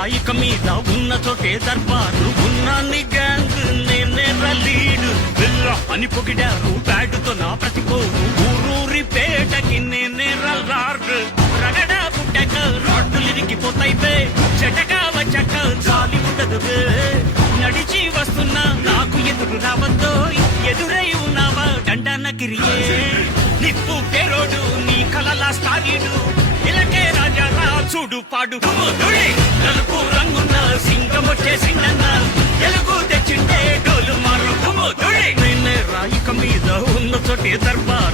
రాయిక మీద ఉన్న చోటే దర్బారు ఉన్నాన్ని గ్యాంగ్ నేనే లీడు అని పొగిడారు బ్యాడుతో నా ప్రతిపోరు ఊరూరి పేటకి నేనే రార్డు రగడా పుట్టక రాడ్డులు ఇరిగిపోతాయి బే చెటగా వచ్చాక జాలి ఉండదు బే నడిచి వస్తున్నా నాకు ఎదురు రావద్దో ఎదురై ఉన్నావా దండనగిరియే నిప్పు పేరోడు నీ కలలా స్టారీడు ఇలాగే రాజా రా చూడు పాడు నలుపు రంగున్న సింగం వచ్చేసిందన్న ఎలుగు తెచ్చిండే డోలు మారు నిన్నే రాయిక మీద ఉన్న చోటే దర్బార్